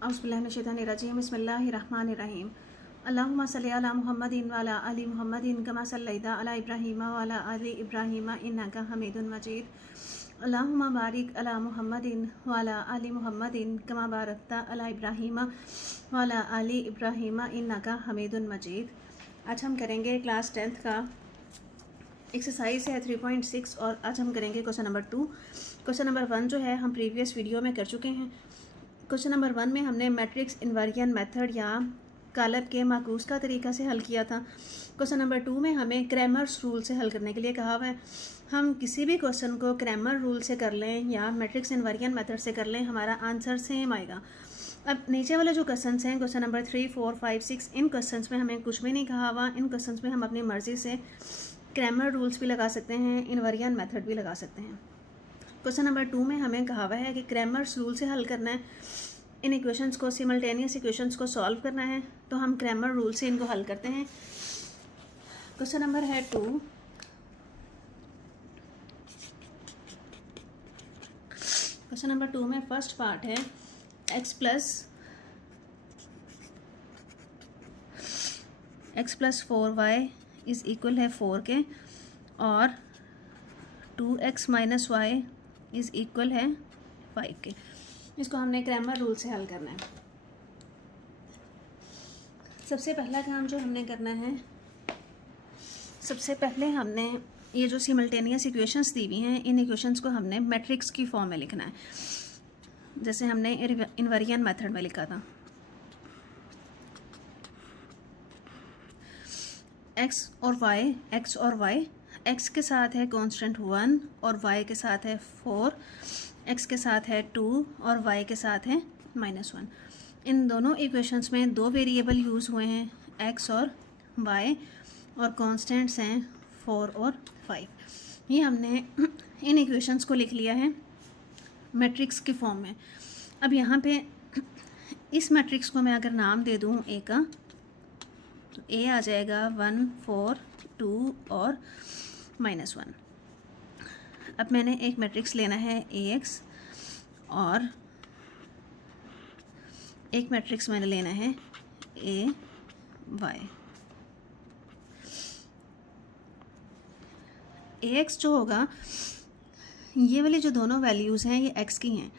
औज़ुबिल्लाहिमिनश्शैतानिर्रजीम बिस्मिल्लाहिर्रहमानिर्रहीम अल्लाहुम्मा सल्लि अला मुहम्मदिन व अला आलि मुहम्मदिन कमा सल्लैता अला इब्राहीम व अला आलि इब्राहीम इन्नका हमीदुन मजीद अल्लाहुम्मा बारिक अला मुहम्मदिन व अला आलि मुहम्मदिन कमा बारकता अला इब्राहीम व अला आलि इब्राहीम इन्नका हमीदुन मजीद। आज हम करेंगे क्लास 10th का एक्सरसाइज है 3.6 और आज हम करेंगे क्वेश्चन नंबर 2। क्वेश्चन नंबर 1 जो है हम प्रीवियस वीडियो में कर चुके हैं। क्वेश्चन नंबर 1 में हमने मैट्रिक्स इन्वर्जन मेथड या कालब के माकूस का तरीका से हल किया था। क्वेश्चन नंबर 2 में हमें क्रैमर्स रूल से हल करने के लिए कहा हुआ है। हम किसी भी क्वेश्चन को क्रैमर रूल से कर लें या मैट्रिक्स इन्वर्जन मेथड से कर लें, हमारा आंसर सेम आएगा। अब नीचे वाले जो क्वेश्चन हैं क्वेश्चन नंबर 3, 4, 5, 6, इन क्वेश्चन में हमें कुछ भी नहीं कहा हुआ। इन क्वेश्चन में हम अपनी मर्ज़ी से क्रैमर रूल्स भी लगा सकते हैं, इन्वर्जन मेथड भी लगा सकते हैं। क्वेश्चन नंबर 2 में हमें कहा हुआ है कि क्रैमर्स रूल से हल करना है, इन इक्वेशंस को सिमल्टेनियस इक्वेशंस को सॉल्व करना है, तो हम क्रैमर रूल से इनको हल करते हैं। क्वेश्चन नंबर है 2। क्वेश्चन नंबर 2 में फर्स्ट पार्ट है x plus 4y is equal है 4 के और 2x minus Y is equal है 5 के। इसको हमने क्रैमर रूल से हल करना है। सबसे पहला काम जो हमने करना है, सबसे पहले हमने ये जो सिमल्टेनियस इक्वेशंस दी हुई हैं, इन इक्वेशंस को हमने मैट्रिक्स की फॉर्म में लिखना है, जैसे हमने इन्वर्जन मेथड में लिखा था। x और y, x के साथ है कांस्टेंट 1 और y के साथ है 4, x के साथ है 2 और y के साथ है -1। इन दोनों इक्वेशंस में दो वेरिएबल यूज़ हुए हैं, x और y, और कांस्टेंट्स हैं 4 और 5। ये हमने इन इक्वेशंस को लिख लिया है मैट्रिक्स की फॉर्म में। अब यहाँ पे इस मैट्रिक्स को मैं अगर नाम दे दूँ a का, तो a आ जाएगा 1, 4, 2 और -1। अब मैंने एक मैट्रिक्स लेना है ax और एक मैट्रिक्स मैंने लेना है ay। ax जो होगा, ये वाली जो दोनों वैल्यूज़ हैं ये x की हैं,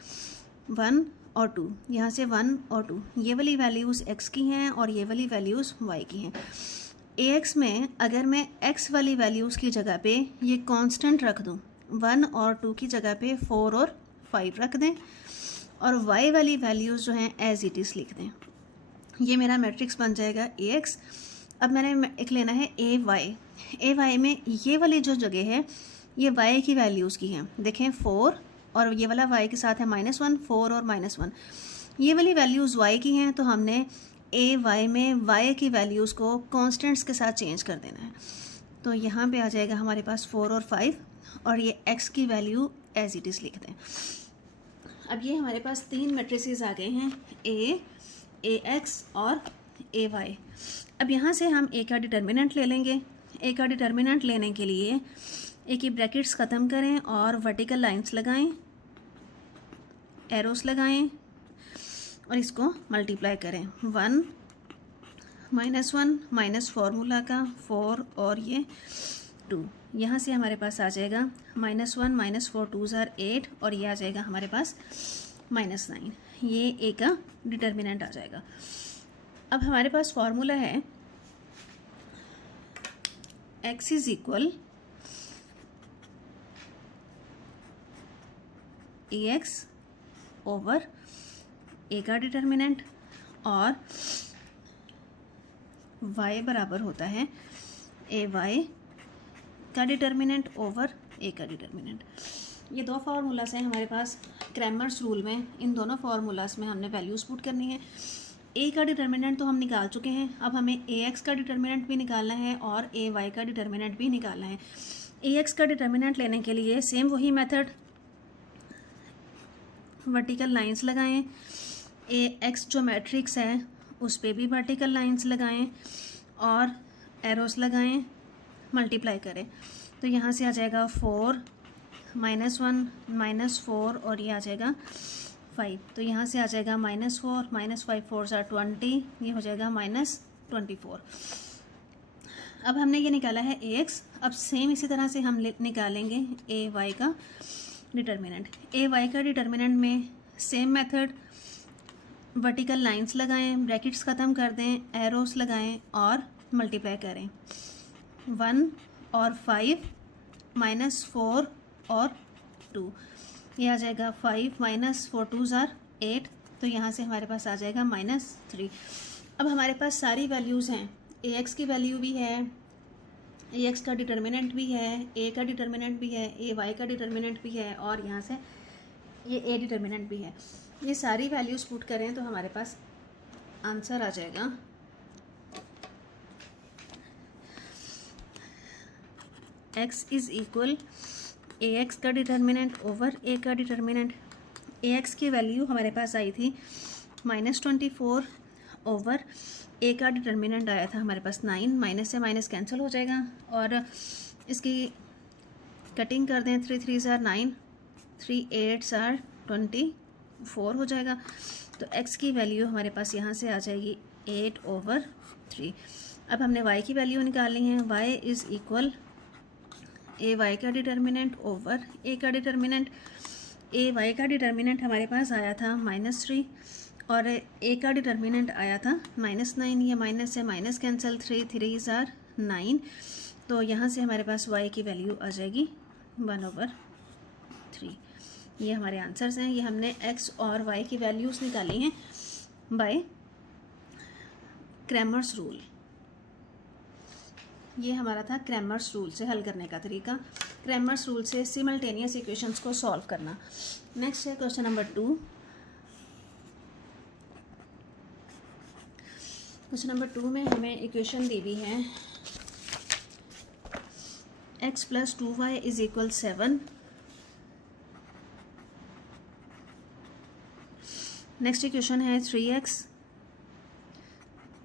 1 और 2, यहाँ से 1 और 2, ये वाली वैल्यूज़ x की हैं और ये वाली वैल्यूज़ y की हैं। ax में अगर मैं x वाली वैल्यूज़ की जगह पे ये कांस्टेंट रख दूँ, 1 और 2 की जगह पे 4 और 5 रख दें, और y वाली वैल्यूज़ जो हैं एज इट इज़ लिख दें, ये मेरा मैट्रिक्स बन जाएगा ax। अब मैंने एक लेना है ay में ये वाली जो जगह है ये y की वैल्यूज़ की हैं, देखें 4 और ये वाला y के साथ है -1, 4 और -1, ये वाली वैल्यूज़ y की हैं, तो हमने ay में y की वैल्यूज़ को कांस्टेंट्स के साथ चेंज कर देना है। तो यहाँ पे आ जाएगा हमारे पास 4 और 5 और ये x की वैल्यू एज इट इज़ लिख दें। अब ये हमारे पास तीन मैट्रिसेस आ गए हैं, ax और ay। अब यहाँ से हम a का डिटर्मिनेंट ले लेंगे। a का डिटर्मिनेंट लेने के लिए a की ब्रैकेट्स ख़त्म करें और वर्टिकल लाइंस लगाएं, एरोस लगाएं और इसको मल्टीप्लाई करें। 1 -1 माइनस फार्मूला का 4 और ये 2, यहाँ से हमारे पास आ जाएगा -1 -4 2s are 8 और ये आ जाएगा हमारे पास -9। ये a का डिटर्मिनेंट आ जाएगा। अब हमारे पास फार्मूला है x is equal ax over a का डिटर्मिनेंट और y बराबर होता है ay का डिटर्मिनेंट ओवर a का डिटर्मिनेंट। ये दो फार्मूलास हैं हमारे पास क्रैमर्स रूल में। इन दोनों फार्मूलास में हमने वैल्यूज़ पुट करनी है। a का डिटर्मिनेंट तो हम निकाल चुके हैं, अब हमें ax का डिटर्मिनेंट भी निकालना है और ay का डिटर्मिनेंट भी निकालना है। ax का डिटर्मिनेंट लेने के लिए सेम वही मेथड, वर्टिकल लाइंस लगाएं, ax जो मैट्रिक्स है उस पर भी वर्टिकल लाइंस लगाएं और एरोस लगाएं, मल्टीप्लाई करें। तो यहाँ से आ जाएगा 4 -1 -4 और ये आ जाएगा 5, तो यहाँ से आ जाएगा -4, -5 4 ज़ा 20, ये हो जाएगा -24। अब हमने ये निकाला है ax। अब सेम इसी तरह से हम निकालेंगे ay का डिटर्मिनेंट। ay का डिटर्मिनेंट में सेम मेथड, वर्टिकल लाइंस लगाएं, ब्रैकेट्स ख़त्म कर दें, एरोस लगाएं और मल्टीप्लाई करें। 1 और 5 -4 और 2, ये आ जाएगा 5 -4 2 ज़ार 8, तो यहाँ से हमारे पास आ जाएगा -3। अब हमारे पास सारी वैल्यूज़ हैं, ax की वैल्यू भी है, ax का डिटर्मिनेंट भी है, a का डिटर्मिनेंट भी है, ay का डिटर्मिनेंट भी है और यहाँ से ये a डिटर्मिनेंट भी है। ये सारी वैल्यूज़ पुट करें तो हमारे पास आंसर आ जाएगा x इज़ इक्वल ax का डिटर्मिनेंट ओवर a का डिटर्मिनेंट। ax की वैल्यू हमारे पास आई थी -24 ओवर a का डिटर्मिनेंट आया था हमारे पास 9, माइनस से माइनस कैंसिल हो जाएगा और इसकी कटिंग कर दें, 3 3 ज़ार 9, 3 8 ज़ार 24 हो जाएगा। तो x की वैल्यू हमारे पास यहाँ से आ जाएगी 8/3। अब हमने y की वैल्यू निकालनी है। y इज़ इक्वल ay का डिटर्मिनेंट ओवर a का डिटर्मिनेंट। ay का डिटर्मिनेंट हमारे पास आया था -3 और a का डिटर्मिनेंट आया था -9। ये माइनस से माइनस कैंसिल, 3 3 ज़ार 9, तो यहाँ से हमारे पास y की वैल्यू आ जाएगी 1/3। ये हमारे आंसर्स हैं। ये हमने x और y की वैल्यूज़ निकाली हैं बाय क्रैमर्स रूल। ये हमारा था क्रैमर्स रूल से हल करने का तरीका, क्रैमर्स रूल से सिमल्टेनियस इक्वेशंस को सॉल्व करना। नेक्स्ट है क्वेश्चन नंबर 2। क्वेश्चन नंबर 2 में हमें इक्वेशन दी हुई है x + 2y = 7। नेक्स्ट इक्वेशन है 3x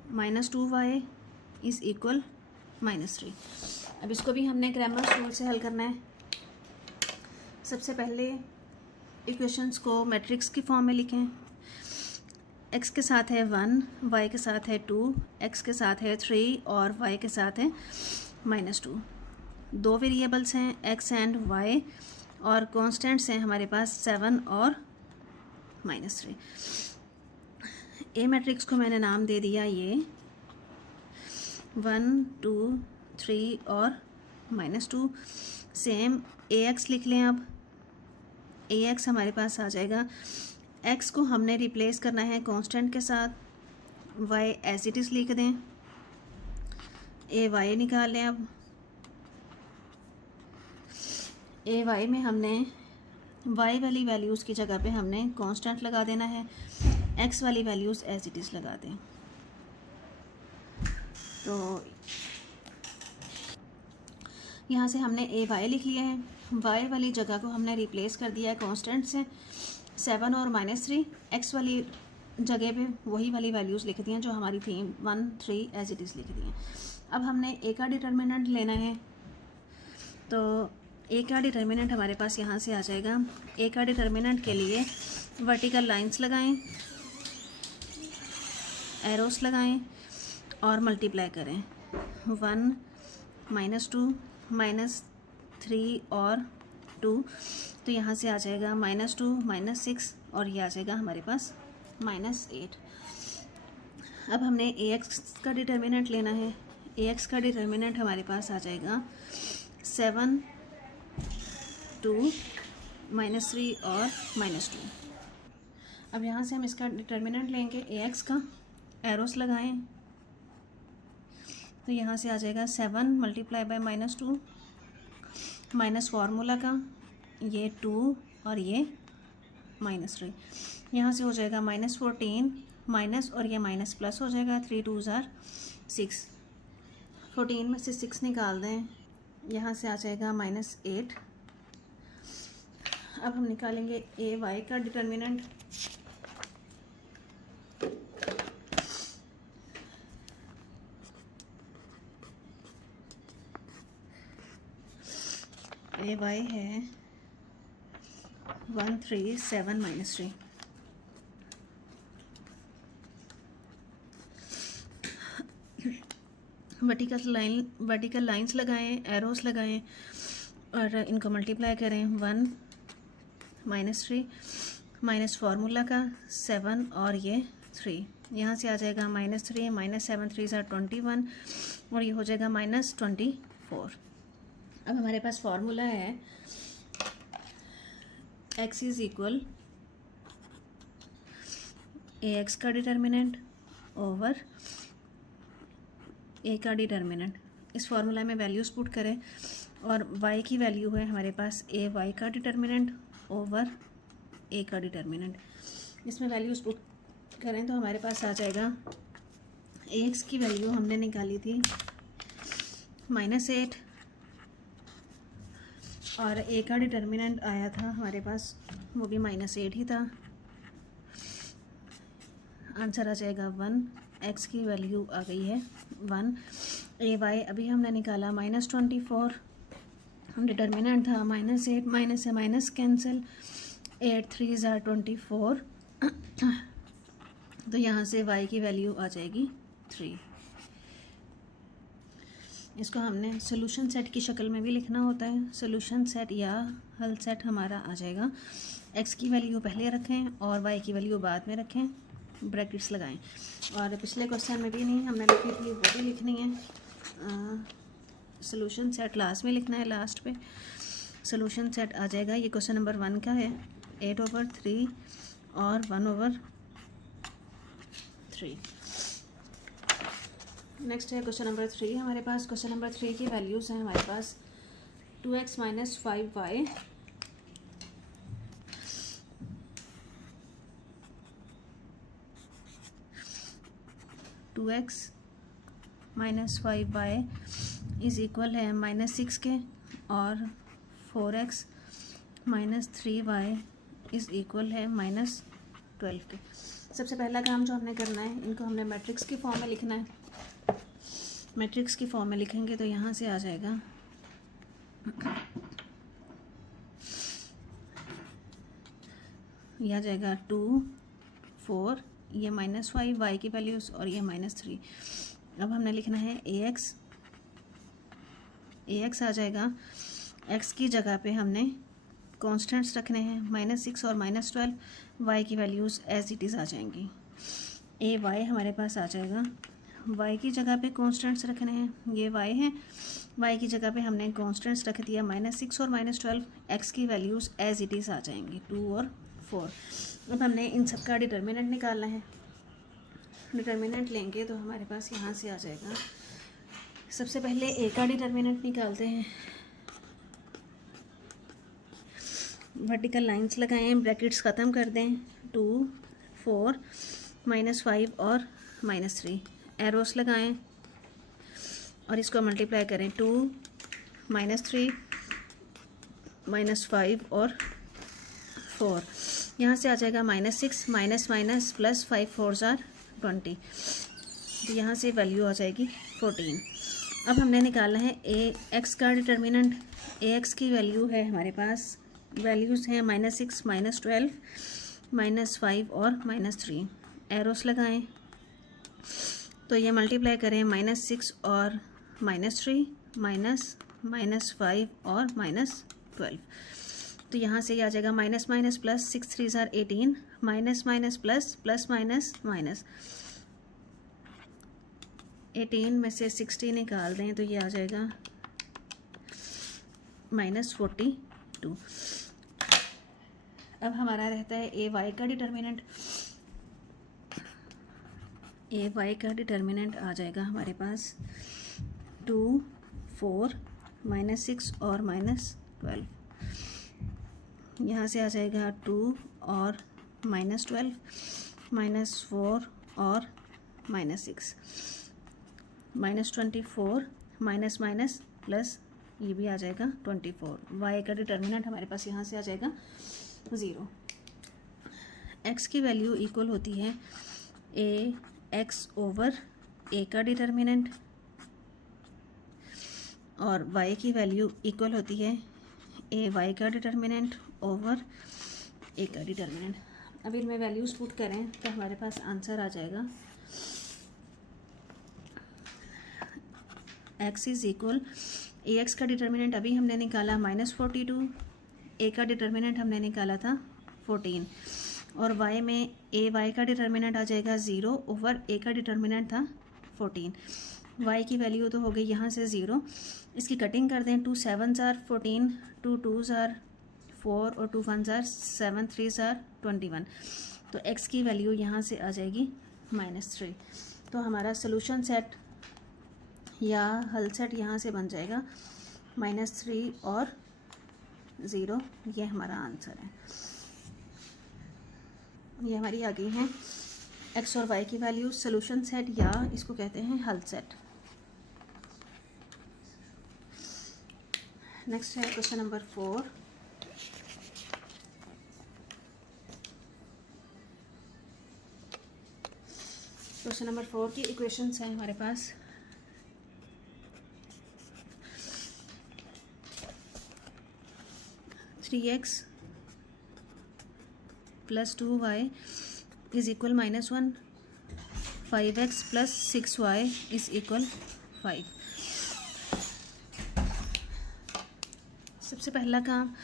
- 2y = -3। अब इसको भी हमने क्रैमर्स रूल से हल करना है। सबसे पहले इक्वेशंस को मैट्रिक्स की फॉर्म में लिखें। x के साथ है 1, y के साथ है 2, x के साथ है 3 और y के साथ है -2। दो वेरिएबल्स हैं x एंड y और कॉन्स्टेंट्स हैं हमारे पास 7 और -3। ए मैट्रिक्स को मैंने नाम दे दिया ये 1 2 3 और -2। सेम ax लिख लें। अब ax हमारे पास आ जाएगा, x को हमने रिप्लेस करना है कांस्टेंट के साथ, y एज इट इज़ लिख दें, ay निकाल लें। अब ay में हमने y वाली वैल्यूज़ की जगह पे हमने कांस्टेंट लगा देना है, x वाली वैल्यूज़ एज इट इज़ लगा दें। तो यहाँ से हमने ay लिख लिया है, y वाली जगह को हमने रिप्लेस कर दिया है कांस्टेंट से 7 और -3। x वाली जगह पे वही वाली वैल्यूज़ लिख दी हैं जो हमारी थी 1 3 एज इट इज़ लिख दी हैं। अब हमने a का डिटर्मिनेंट लेना है, तो a का डिटर्मिनेंट हमारे पास यहाँ से आ जाएगा। a का डिटर्मिनेंट के लिए वर्टिकल लाइंस लगाएं, एरोस लगाएं और मल्टीप्लाई करें। 1 -2 -3 और 2, तो यहाँ से आ जाएगा -2 -6 और ये आ जाएगा हमारे पास -8। अब हमने ax का डिटर्मिनेंट लेना है। ax का डिटर्मिनेंट हमारे पास आ जाएगा 7 2 -3 और -2। अब यहाँ से हम इसका डिटर्मिनेंट लेंगे ax का, एरोस लगाएं, तो यहाँ से आ जाएगा 7 × -2 माइनस फार्मूला का ये 2 और ये -3, यहाँ से हो जाएगा -14 माइनस और ये माइनस प्लस हो जाएगा, 3 2 ज़ार 6, 14 में से 6 निकाल दें, यहाँ से आ जाएगा -8। अब हम निकालेंगे ay का डिटर्मिनेंट। ay है 1 3 7 -3। वर्टिकल लाइंस लगाएं, एरोस लगाएं और इनको मल्टीप्लाई करें। 1 -3 माइनस फार्मूला का 7 और ये 3, यहाँ से आ जाएगा -3 -7 3 ज़ा 21 और ये हो जाएगा -24। अब हमारे पास फार्मूला है x इज़ इक्वल ax का डिटर्मिनेंट ओवर a का डिटर्मिनेंट। इस फार्मूला में वैल्यूज़ पुट करें और y की वैल्यू है हमारे पास a y का डिटर्मिनेंट ओवर a का डिटर्मिनेंट। इसमें वैल्यूज़ पुट करें तो हमारे पास आ जाएगा ax की वैल्यू हमने निकाली थी -8 और a का डिटर्मिनेंट आया था हमारे पास, वो भी -8 ही था। आंसर आ जाएगा 1। x की वैल्यू आ गई है 1। a y अभी हमने निकाला -24, डिटर्मिनेंट था -8, माइनस से माइनस कैंसिल, 8 3 ज़ा 24 तो यहाँ से y की वैल्यू आ जाएगी 3। इसको हमने सोल्यूशन सेट की शक्ल में भी लिखना होता है। सोल्यूशन सेट या हल सेट हमारा आ जाएगा, x की वैल्यू पहले रखें और y की वैल्यू बाद में रखें, ब्रैकेट्स लगाएं। और पिछले क्वेश्चन में भी नहीं हमने लिखी थी, वो भी लिखनी है। सोल्यूशन सेट लास्ट में लिखना है, लास्ट पे सोल्यूशन सेट आ जाएगा। ये क्वेश्चन नंबर 1 का है, 8/3 और 1/3। नेक्स्ट है क्वेश्चन नंबर 3 हमारे पास। क्वेश्चन नंबर 3 की वैल्यूज़ हैं हमारे पास 2x - 5y 2x - 5y is equal है -6 के और 4x - 3y इज़ इक्वल है -12 के। सबसे पहला काम जो हमने करना है, इनको हमने मैट्रिक्स की फॉर्म में लिखना है। मैट्रिक्स की फॉर्म में लिखेंगे तो यहाँ से आ जाएगा यह आ जाएगा 2 4, ये -5 y की वैल्यूज़ और ये -3। अब हमने लिखना है ax आ जाएगा, x की जगह पे हमने कॉन्स्टेंट्स रखने हैं -6 और -12, y की वैल्यूज़ एज इट इज़ आ जाएंगी। ay हमारे पास आ जाएगा, y की जगह पे कॉन्स्टेंट्स रखने हैं, ये y है, y की जगह पे हमने कॉन्स्टेंट्स रख दिया -6 और -12, x की वैल्यूज़ एज इट इज़ आ जाएंगी 2 और 4। अब हमने इन सब का डिटर्मिनेंट निकालना है। डिटर्मिनेंट लेंगे तो हमारे पास यहाँ से आ जाएगा, सबसे पहले a का डिटर्मिनेंट निकालते हैं। वर्टिकल लाइंस लगाएं, ब्रैकेट्स ख़त्म कर दें, 2 4 -5 और -3, एरोस लगाएं और इसको मल्टीप्लाई करें, 2 -3 -5 और 4, यहाँ से आ जाएगा -6 माइनस माइनस प्लस 5 4 ज़ा 20, तो यहाँ से वैल्यू आ जाएगी 14। अब हमने निकालना है ax का डिटर्मिनेंट। ax की वैल्यू है हमारे पास, वैल्यूज़ हैं -6 -12 -5 और -3, एरोस लगाएं तो ये मल्टीप्लाई करें, -6 और -3 -5 और -12, तो यहाँ से ये आ जाएगा माइनस माइनस प्लस, 6 3 ज़ा 18, minus minus plus, plus minus minus, 18 में से 60 निकाल दें तो ये आ जाएगा -42। अब हमारा रहता है ए वाई का डिटर्मिनेंट। ए वाई का डिटर्मिनेंट आ जाएगा हमारे पास 2 4 -6 और -12, यहाँ से आ जाएगा 2 और -12 -4 और -6, -24 माइनस माइनस प्लस, ये भी आ जाएगा 24। वाई का डिटर्मिनेंट हमारे पास यहाँ से आ जाएगा 0। एक्स की वैल्यू इक्वल होती है ए एक्स ओवर ए का डिटर्मिनेंट और वाई की वैल्यू इक्वल होती है ए वाई का डिटर्मिनेंट ओवर ए का डिटर्मिनेंट। अब इनमें वैल्यूज़ पुट करें तो हमारे पास आंसर आ जाएगा x is equal, A x का डिटर्मिनेंट अभी हमने निकाला -42, ए का डिटर्मिनेंट हमने निकाला था 14, और y में ए वाई का डिटर्मिनेंट आ जाएगा 0 ओवर ए का डिटर्मिनेंट था 14। y की वैल्यू तो हो गई यहाँ से 0, इसकी कटिंग कर दें, 2 7s are 14, 2 2s are 4 और 2 1s are 7, 3s are 21। तो x की वैल्यू यहाँ से आ जाएगी -3। तो हमारा सोल्यूशन सेट या हल सेट यहाँ से बन जाएगा -3 और 0। ये हमारा आंसर है। ये हमारी आ गई हैं x और y की वैल्यू, सोल्यूशन सेट या इसको कहते हैं हल सेट। नेक्स्ट है क्वेश्चन नंबर 4। क्वेश्चन नंबर 4 की इक्वेशंस हैं हमारे पास। Three X plus 2y is equal -1, 5x plus 6y is equal 5। सबसे पहला काम,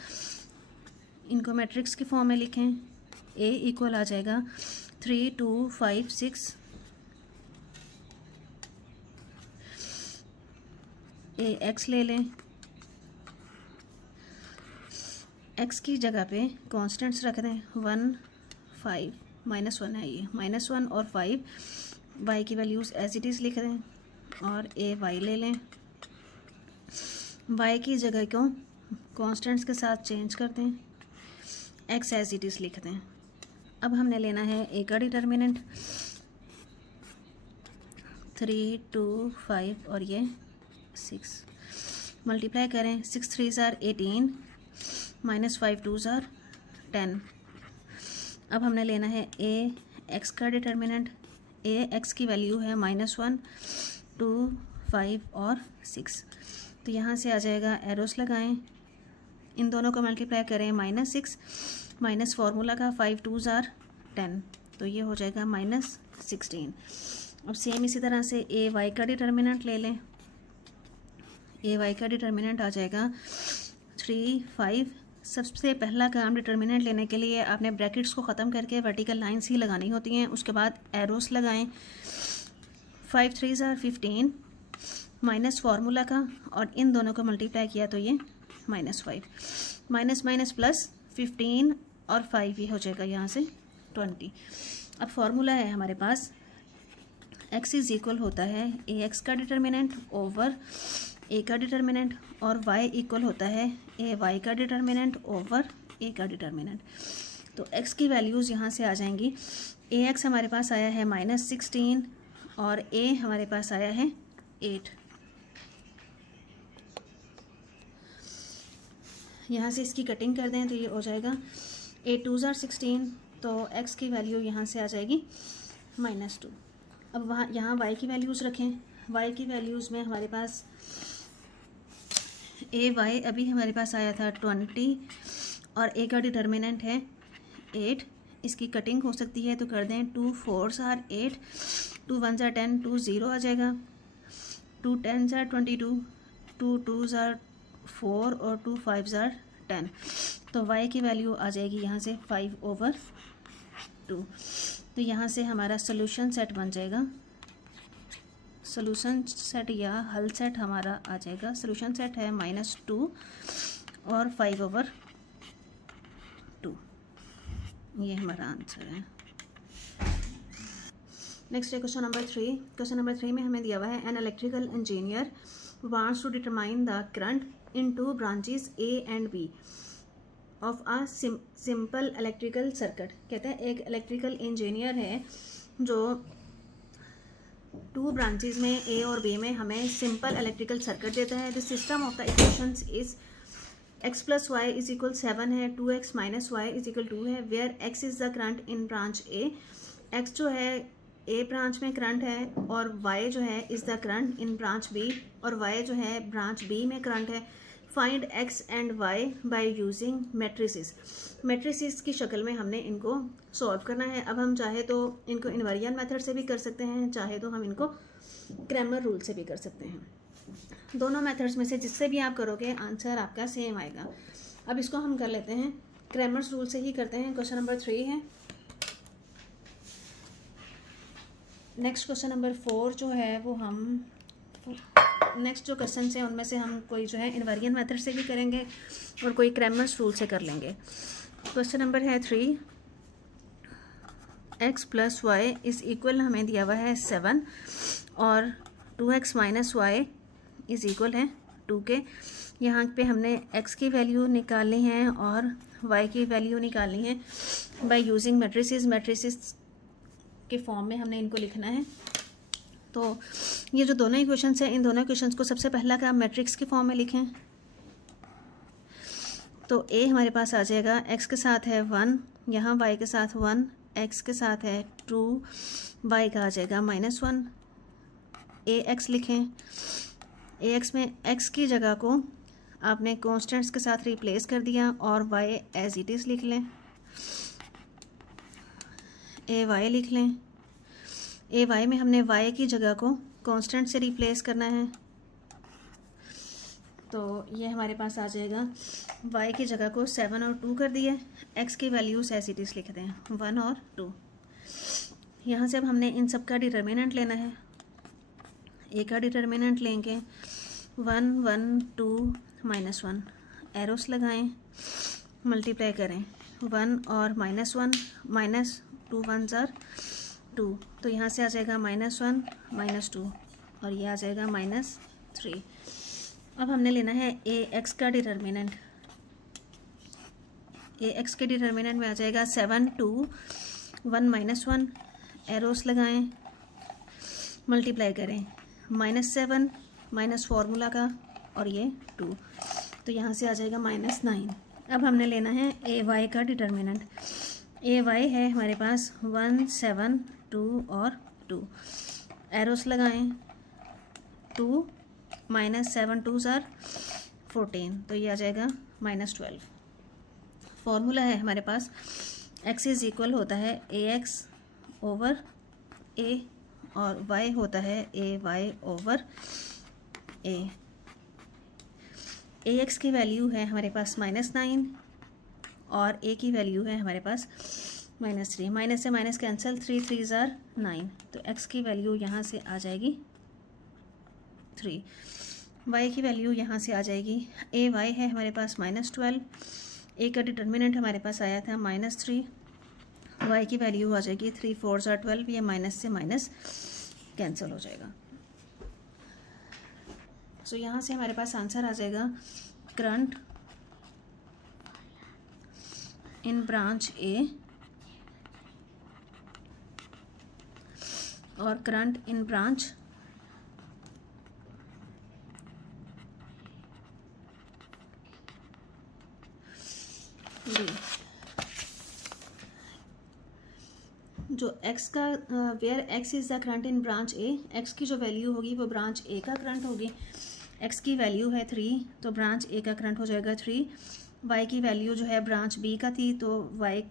इनको मैट्रिक्स के फॉर्म में लिखें। a इक्वल आ जाएगा 3 2 5 6, ए एक्स ले लें, x की जगह पे कॉन्स्टेंट्स रख दें, 1 5 -1 है ये, -1 और 5, y की वैल्यूज़ एज इट इज़ लिख दें, और ए वाई ले लें। y की जगह को कॉन्स्टेंट्स के साथ चेंज कर दें, x एज इट इज़ लिख दें। अब हमने लेना है a का डिटर्मिनेंट, 3 2 5 और ये 6, मल्टीप्लाई करें, 6 3s are 18, -5 2s are 10। अब हमने लेना है ए एक्स का डिटर्मिनेंट, ए एक्स की वैल्यू है -1 2 5 और 6। तो यहाँ से आ जाएगा, एरोस लगाएं, इन दोनों को मल्टीप्लाई करें, -6 माइनस फार्मूला का 5 2s are 10, तो ये हो जाएगा -16। अब सेम इसी तरह से ए वाई का डिटर्मिनेंट ले लें, ए वाई का डिटर्मिनेंट आ जाएगा 3 5। सबसे पहला काम डिटर्मिनेंट लेने के लिए आपने ब्रैकेट्स को ख़त्म करके वर्टिकल लाइंस ही लगानी होती हैं, उसके बाद एरोस लगाएं। 5 3s are 15 माइनस फार्मूला का, और इन दोनों को मल्टीप्लाई किया तो ये -5, माइनस माइनस प्लस 15 और 5, ये हो जाएगा यहाँ से 20। अब फार्मूला है हमारे पास, x इज़ इक्वल होता है ए एक्स का डिटर्मिनेंट ओवर ए का डिटर्मिनेंट, और y इक्वल होता है ए वाई का डिटर्मिनेंट ओवर ए का डिटर्मिनेंट। तो x की वैल्यूज़ यहाँ से आ जाएंगी, ए एक्स हमारे पास आया है -16 और a हमारे पास आया है 8। यहाँ से इसकी कटिंग कर दें तो ये हो जाएगा 8 2s are 16, तो x की वैल्यू यहाँ से आ जाएगी -2। अब वहाँ यहाँ y की वैल्यूज़ रखें, y की वैल्यूज़ में हमारे पास ए वाई अभी हमारे पास आया था 20 और ए का डिटर्मिनेंट है 8, इसकी कटिंग हो सकती है तो कर दें, 2 4s are 8, 2 1s are 10, 2 0 आ जाएगा, 2 10s are 22, 2 2s are 4 और 2 5s are 10। तो y की वैल्यू आ जाएगी यहाँ से 5/2। तो यहाँ से हमारा सोल्यूशन सेट बन जाएगा, सोल्यूशन सेट या हल सेट हमारा आ जाएगा, सोल्यूशन सेट है -2 और 5/2। ये हमारा आंसर है। नेक्स्ट है क्वेश्चन नंबर 3। क्वेश्चन नंबर 3 में हमें दिया हुआ है, an electrical engineer wants to determine the current in 2 branches A and B of a simple electrical circuit. कहते हैं एक इलेक्ट्रिकल इंजीनियर है जो 2 ब्रांचेज में A और B में हमें सिंपल इलेक्ट्रिकल सर्किट देता है। The system of the equations is x + y = 7 है, 2x - y = 2 है, where x is the current in branch A। x जो है A ब्रांच में करंट है और y जो है is the current in branch B, और y जो है ब्रांच B में करंट है। Find x and y by using matrices. Matrices की शक्ल में हमने इनको सॉल्व करना है। अब हम चाहे तो इनको इन्वर्जन मेथड से भी कर सकते हैं, चाहे तो हम इनको क्रैमर रूल से भी कर सकते हैं। दोनों मेथड्स में से जिससे भी आप करोगे आंसर आपका सेम आएगा। अब इसको हम कर लेते हैं, क्रैमर्स रूल से ही करते हैं। क्वेश्चन नंबर 3 है। नेक्स्ट क्वेश्चन नंबर 4 जो है वो हम नेक्स्ट जो क्वेश्चन है उनमें से हम कोई जो है इनवेरिएंट मेथड से भी करेंगे और कोई क्रैमर्स रूल से कर लेंगे। क्वेश्चन नंबर है 3, x plus y is equal, हमें दिया हुआ है 7 और 2x minus Y is equal है 2 के। यहाँ पे हमने x की वैल्यू निकालनी है और y की वैल्यू निकालनी है बाय यूजिंग मैट्रिसेस के फॉर्म में हमने इनको लिखना है। तो ये जो दोनों इक्वेशंस हैं, इन दोनों इक्वेशंस को सबसे पहला का मैट्रिक्स के फॉर्म में लिखें। तो a हमारे पास आ जाएगा, x के साथ है 1, यहाँ y के साथ 1, x के साथ है 2, y का आ जाएगा -1। ax लिखें, ax में x की जगह को आपने कॉन्स्टेंट्स के साथ रिप्लेस कर दिया और y एज इट इज़ लिख लें। ay लिख लें, ay में हमने y की जगह को कांस्टेंट से रिप्लेस करना है। तो ये हमारे पास आ जाएगा, y की जगह को 7 और 2 कर दिए, x की वैल्यूज एज इट इज़ लिख दें 1 और 2। यहाँ से अब हमने इन सब का डिटर्मिनेंट लेना है। a का डिटर्मिनेंट लेंगे 1 1 2 -1, एरोस लगाएं, मल्टीप्लाई करें 1 और -1, -2 1s are 2, तो यहाँ से आ जाएगा -1 -2 और ये आ जाएगा -3। अब हमने लेना है ax का डिटर्मिनेंट। ax के डिटर्मिनेंट में आ जाएगा 7 2 1 -1, एरोस लगाएं, मल्टीप्लाई करें -7 माइनस फार्मूला का और ये 2, तो यहाँ से आ जाएगा -9। अब हमने लेना है ay का डिटर्मिनेंट। ay है हमारे पास 1 7 2 और 2, एरोस लगाएं 2 -7 2s are 14, तो ये आ जाएगा -12। फॉर्मूला है हमारे पास x इज़ इक्वल होता है ax ओवर a और y होता है ay ओवर a। ax की वैल्यू है हमारे पास -9 और a की वैल्यू है हमारे पास -3। माइनस से माइनस कैंसिल, 3 3s are 9, तो x की वैल्यू यहाँ से आ जाएगी 3, y की वैल्यू यहाँ से आ जाएगी, ay है हमारे पास -12, a का डिटर्मिनेंट हमारे पास आया था -3, y की वैल्यू आ जाएगी 3 4s are 12, ये माइनस से माइनस कैंसिल हो जाएगा। सो यहाँ से हमारे पास आंसर आ जाएगा, करंट इन ब्रांच A और करंट इन ब्रांच B। जो x का where x is the current in branch A, x की जो वैल्यू होगी वो ब्रांच A का करंट होगी। x की वैल्यू है 3, तो ब्रांच A का करंट हो जाएगा 3। y की वैल्यू जो है ब्रांच B का थी, तो y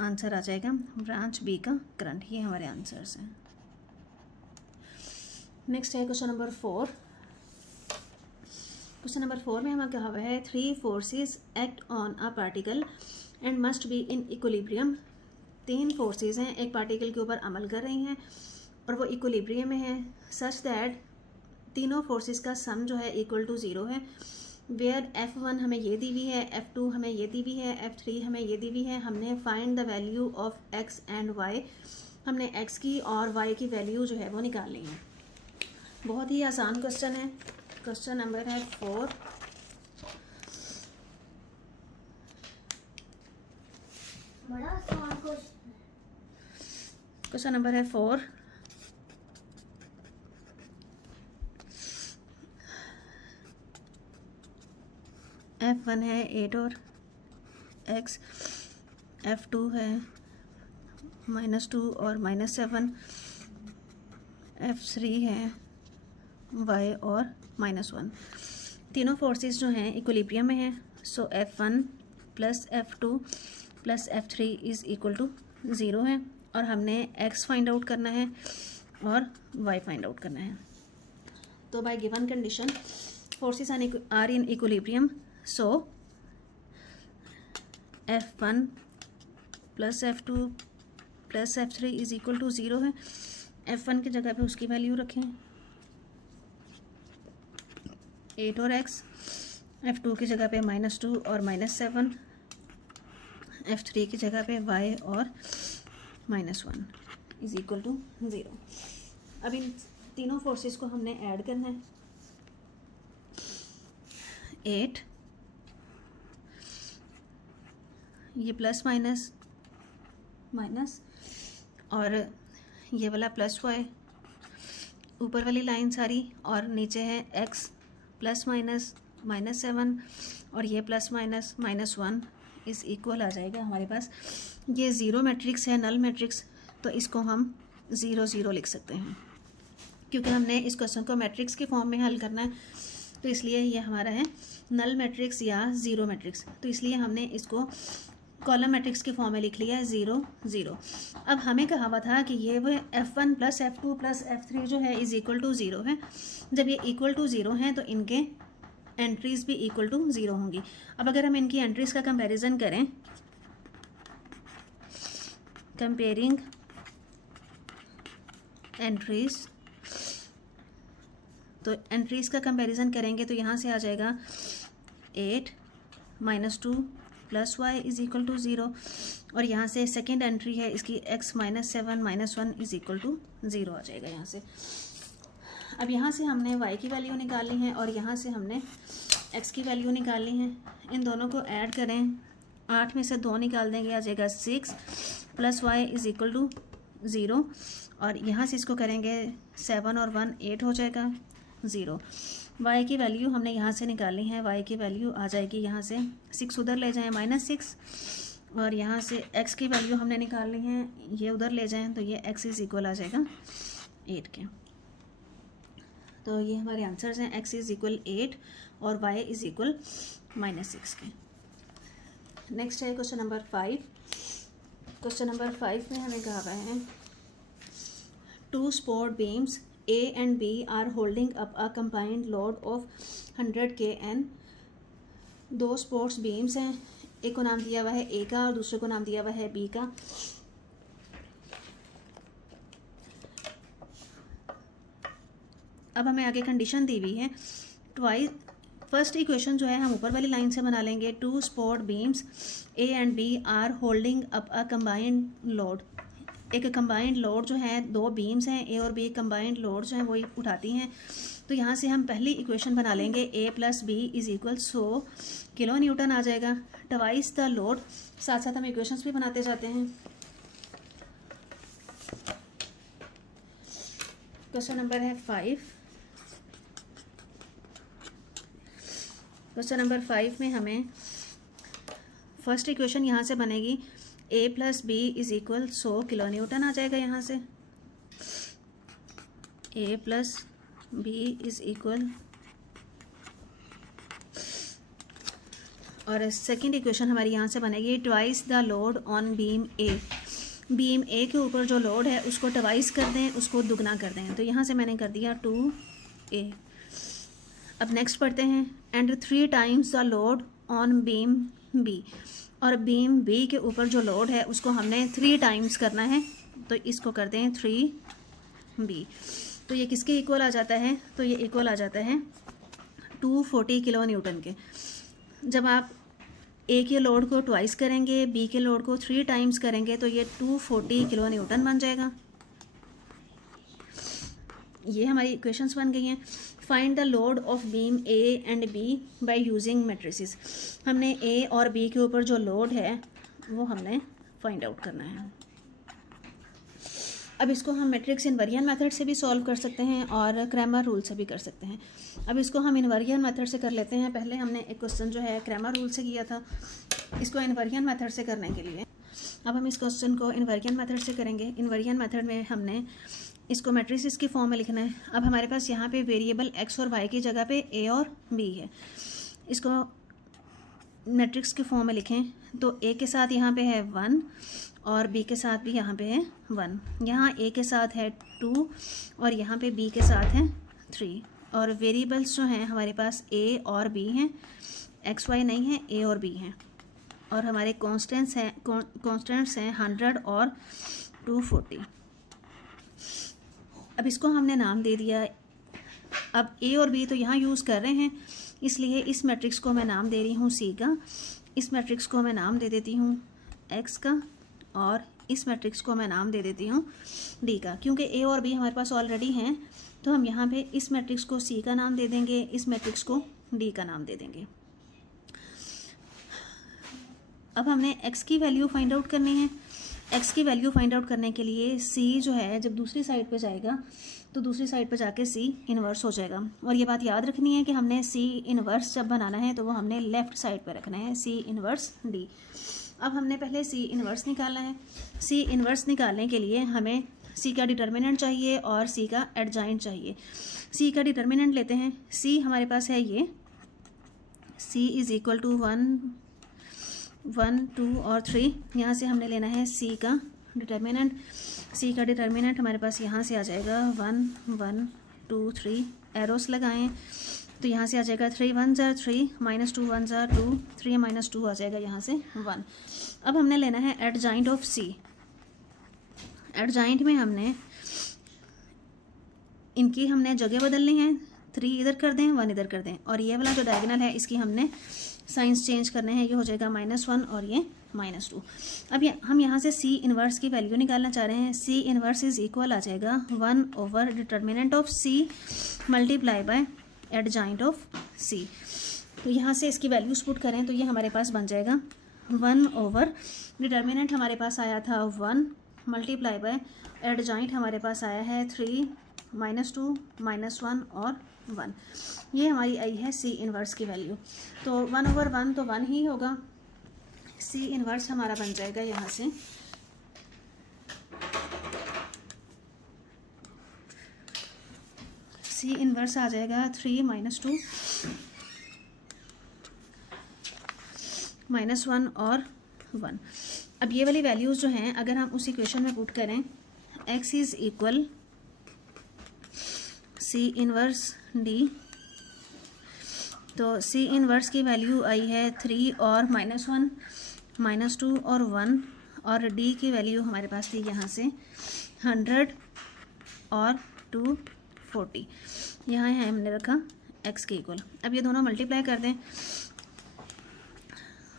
आंसर आ जाएगा ब्रांच B का करंट। ये हमारे आंसर्स हैं। नेक्स्ट है क्वेश्चन नंबर 4। क्वेश्चन नंबर 4 में हमें कहा हुआ है 3 forces act on a particle and must be in equilibrium. 3 forces हैं, एक पार्टिकल के ऊपर अमल कर रही हैं और वो इक्विलिब्रियम में है, सच दैट तीनों फोर्सेस का सम जो है इक्वल टू 0 है। वेयर F1 हमें ये दी हुई है, F2 हमें ये दी हुई है, F3 हमें ये दी हुई है। हमने find the value of x and y, हमने x की और y की वैल्यू जो है वो निकालनी है। बहुत ही आसान क्वेश्चन है। क्वेश्चन नंबर है 4। बड़ा आसान क्वेश्चन नंबर है 4। F1 है 8 और x, F2 है -2 और -7, F3 है y और -1। तीनों फोर्सेस जो हैं इक्विलिब्रियम में हैं, so F1 plus F2 plus F3 is equal to 0 है और हमने x फाइंड आउट करना है और y फाइंड आउट करना है। तो by given condition forces are in equilibrium, so F1 plus F2 plus F3 is equal to 0 है। F1 की जगह पे उसकी वैल्यू रखें 8 और x, F2 की जगह पे -2 और -7, F3 की जगह पे y और -1 इज इक्वल टू 0। अब इन तीनों फोर्सेस को हमने ऐड करना है। 8 ये प्लस माइनस माइनस और ये वाला प्लस y, ऊपर वाली लाइन सारी, और नीचे है x प्लस माइनस -7 और ये प्लस माइनस -1 इस इक्वल आ जाएगा हमारे पास। ये ज़ीरो मैट्रिक्स है, नल मैट्रिक्स, तो इसको हम 0 0 लिख सकते हैं क्योंकि हमने इस क्वेश्चन को मैट्रिक्स के फॉर्म में हल करना है, तो इसलिए ये हमारा है नल मैट्रिक्स या ज़ीरो मैट्रिक्स। तो इसलिए हमने इसको कॉलम मैट्रिक्स के फॉर्म में लिख लिया है 0 0। अब हमें कहा हुआ था कि ये वो F1 plus F2 plus F3 जो है इज़ इक्वल टू 0 है। जब ये इक्वल टू 0 हैं तो इनके एंट्रीज़ भी इक्वल टू 0 होंगी। अब अगर हम इनकी एंट्रीज़ का कंपैरिजन करें, कंपेयरिंग एंट्रीज़, तो एंट्रीज़ का कंपैरिजन करेंगे तो यहाँ से आ जाएगा 8 -2 plus y is equal to 0, और यहाँ से सेकेंड एंट्री है इसकी x -7 -1 इज इक्वल टू 0 आ जाएगा यहाँ से। अब यहाँ से हमने y की वैल्यू निकालनी है और यहाँ से हमने x की वैल्यू निकालनी है। इन दोनों को ऐड करें, 8 में से 2 निकाल देंगे, आ जाएगा 6 plus y is equal to 0, और यहाँ से इसको करेंगे 7 और 1 8 हो जाएगा 0। y की वैल्यू हमने यहाँ से निकालनी है, y की वैल्यू आ जाएगी यहाँ से 6 उधर ले जाएं -6, और यहाँ से x की वैल्यू हमने निकालनी है, ये उधर ले जाएं तो ये x इज़ इक्वल आ जाएगा 8 के। तो ये हमारे आंसर्स हैं, x इज़ इक्वल 8 और y इज़ इक्वल -6 के। नेक्स्ट है क्वेश्चन नंबर 5। क्वेश्चन नंबर 5 में हमें कहा हुआ है 2 support beams A and B are holding up a combined load of 100 kN। 2 sports beams हैं, एक को नाम दिया हुआ है A का और दूसरे को नाम दिया हुआ है B का। अब हमें आगे कंडीशन दी हुई है ट्वाइस। फर्स्ट इक्वेशन जो है हम ऊपर वाली लाइन से बना लेंगे, 2 support beams A and B are holding up a combined load. एक कंबाइंड लोड जो है, 2 बीम्स हैं A और B, कंबाइंड लोड जो है वो उठाती हैं। तो यहाँ से हम पहली इक्वेशन बना लेंगे A plus B is equal 100 kilo newton आ जाएगा, ट्वाइस द लोड। साथ साथ हम इक्वेशंस भी बनाते जाते हैं। क्वेश्चन नंबर है 5। क्वेश्चन नंबर 5 में हमें फर्स्ट इक्वेशन यहाँ से बनेगी A plus B is equal 100 kilo newton आ जाएगा यहाँ से। A plus B is equal, और सेकंड इक्वेशन हमारी यहाँ से बनेगी twice the load on beam A। Beam A के ऊपर जो लोड है उसको ट्वाइस कर दें, उसको दुगना कर दें। तो यहाँ से मैंने कर दिया 2A। अब नेक्स्ट पढ़ते हैं, and 3 times the load on beam B। और बीम B के ऊपर जो लोड है उसको हमने 3 टाइम्स करना है, तो इसको कर दें 3B। तो ये किसके इक्वल आ जाता है? तो ये इक्वल आ जाता है 240 किलो न्यूटन के। जब आप A के लोड को ट्वाइस करेंगे, B के लोड को 3 टाइम्स करेंगे, तो ये 240 किलो न्यूटन बन जाएगा। ये हमारी इक्वेशंस बन गई हैं। Find the load of beam A and B by using matrices. हमने A और B के ऊपर जो लोड है वो हमने फाइंड आउट करना है। अब इसको हम मैट्रिक्स इनवर्जन मेथड से भी सॉल्व कर सकते हैं और क्रैमर रूल से भी कर सकते हैं। अब इसको हम इनवर्जन मेथड से कर लेते हैं। पहले हमने एक क्वेश्चन जो है क्रैमर रूल से किया था, इसको इनवर्जन मेथड से करने के लिए अब हम इस क्वेश्चन को इनवर्जन मेथड से करेंगे। इनवर्जन मेथड में हमने इसको मैट्रिसेस की फॉर्म में लिखना है। अब हमारे पास यहाँ पे वेरिएबल x और y की जगह पे A और B है। इसको मैट्रिक्स के फॉर्म में लिखें तो A के साथ यहाँ पे है 1 और B के साथ भी यहाँ पे है 1। यहाँ A के साथ है 2 और यहाँ पे B के साथ है 3 और वेरिएबल्स जो हैं हमारे पास a और b हैं, x y नहीं है, a और b हैं। और हमारे कॉन्स्टेंट्स हैं 100 और 240। अब इसको हमने नाम दे दिया। अब a और b तो यहाँ यूज़ कर रहे हैं, इसलिए इस मैट्रिक्स को मैं नाम दे रही हूँ c का, इस मैट्रिक्स को मैं नाम दे देती हूँ x का, और इस मैट्रिक्स को मैं नाम दे देती हूँ d का। क्योंकि a और b हमारे पास ऑलरेडी हैं तो हम यहाँ पे इस मैट्रिक्स को c का नाम दे देंगे, इस मैट्रिक्स को d का नाम दे देंगे। अब हमने x की वैल्यू फाइंड आउट करनी है। x की वैल्यू फाइंड आउट करने के लिए c जो है जब दूसरी साइड पे जाएगा तो दूसरी साइड पे जाके c इन्वर्स हो जाएगा। और ये बात याद रखनी है कि हमने c इन्वर्स जब बनाना है तो वो हमने लेफ़्ट साइड पे रखना है, c इन्वर्स d। अब हमने पहले c इन्वर्स निकालना है। c इन्वर्स निकालने के लिए हमें c का डिटर्मिनेंट चाहिए और c का एडजॉइंट चाहिए। c का डिटर्मिनेंट लेते हैं। c हमारे पास है ये, c इज़ इक्वल टू 1 2 और 3। यहाँ से हमने लेना है c का डिटर्मिनेंट। c का डिटर्मिनेंट हमारे पास यहाँ से आ जाएगा 1 1 2 3, एरोस लगाएं तो यहाँ से आ जाएगा 3 1 ज़ा 3, -2 1 ज़ा 2, 3 -2 आ जाएगा यहाँ से 1। अब हमने लेना है एडजॉइंट ऑफ c। एडजॉइंट में हमने इनकी हमने जगह बदलनी है, 3 इधर कर दें 1 इधर कर दें, और ये वाला जो डायगोनल है इसकी हमने साइंस चेंज करने हैं, ये हो जाएगा -1 और ये -2। अब हम यहाँ से c इन्वर्स की वैल्यू निकालना चाह रहे हैं। c इन्वर्स इज इक्वल आ जाएगा 1 over determinant of c multiply by adjoint of c। तो यहाँ से इसकी वैल्यूज पुट करें तो ये हमारे पास बन जाएगा 1 ओवर डिटर्मिनेंट हमारे पास आया था 1 मल्टीप्लाई बाय एडजॉइंट हमारे पास आया है 3 -2 -1 और 1। ये हमारी आई है c इन्वर्स की वैल्यू। तो 1 ओवर 1 तो 1 ही होगा, c इन्वर्स हमारा बन जाएगा यहाँ से c इन्वर्स आ जाएगा 3 -2 -1 और 1। अब ये वाली वैल्यूज़ जो हैं अगर हम उस इक्वेशन में पुट करें, x is equal c inverse d, तो c इन्वर्स की वैल्यू आई है 3 और -1 -2 और 1, और d की वैल्यू हमारे पास थी यहाँ से 100 और 240। यहाँ है हमने रखा x के इक्वल। अब ये दोनों मल्टीप्लाई कर दें,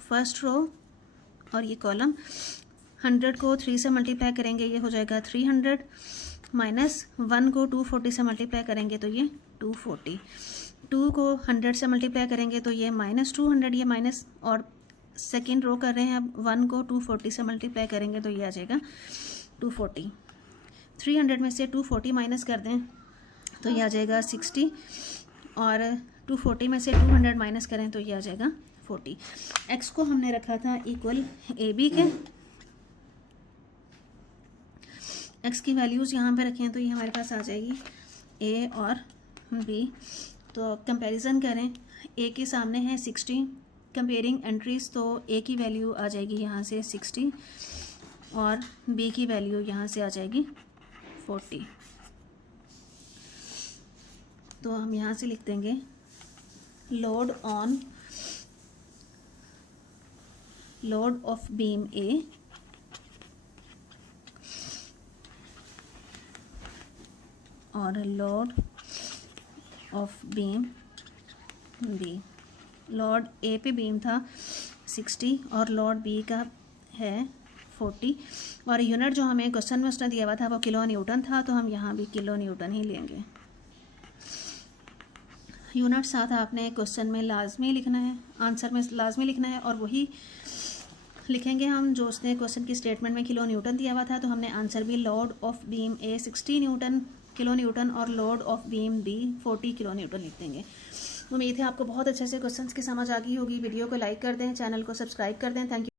फर्स्ट रो और ये कॉलम। 100 को 3 से मल्टीप्लाई करेंगे ये हो जाएगा 300, -1 को 240 से मल्टीप्लाई करेंगे तो ये 240, 2 को 100 से मल्टीप्लाई करेंगे तो ये -200, ये माइनस, और सेकेंड रो कर रहे हैं। अब 1 को 240 से मल्टीप्लाई करेंगे तो ये आ जाएगा 240। 300 में से 240 माइनस कर दें तो ये आ जाएगा 60, और 240 में से 200 माइनस करें तो ये आ जाएगा 40। x को हमने रखा था इक्वल AB के, x की वैल्यूज़ यहाँ पे रखें तो ये हमारे पास आ जाएगी a और b। तो कंपैरिजन करें, a के सामने है 60, कंपेयरिंग एंट्रीज, तो a की वैल्यू आ जाएगी यहाँ से 60 और b की वैल्यू यहाँ से आ जाएगी 40। तो हम यहाँ से लिख देंगे लोड ऑफ बीम A और load of beam B। Load A पे बीम था 60 और लोड B का है 40, और यूनिट जो हमें क्वेश्चन में उसने दिया हुआ था वो किलो न्यूटन था, तो हम यहाँ भी किलो न्यूटन ही लेंगे। यूनिट साथ आपने क्वेश्चन में लाजमी लिखना है, आंसर में लाजमी लिखना है, और वही लिखेंगे हम जो उसने क्वेश्चन की स्टेटमेंट में किलो न्यूटन दिया हुआ था। तो हमने आंसर भी load of beam A 60 kilo newton और load of beam B 40 kilo newton लिख देंगे। उम्मीद है आपको बहुत अच्छे से क्वेश्चंस की समझ आ गई होगी। वीडियो को लाइक कर दें, चैनल को सब्सक्राइब कर दें। Thank you.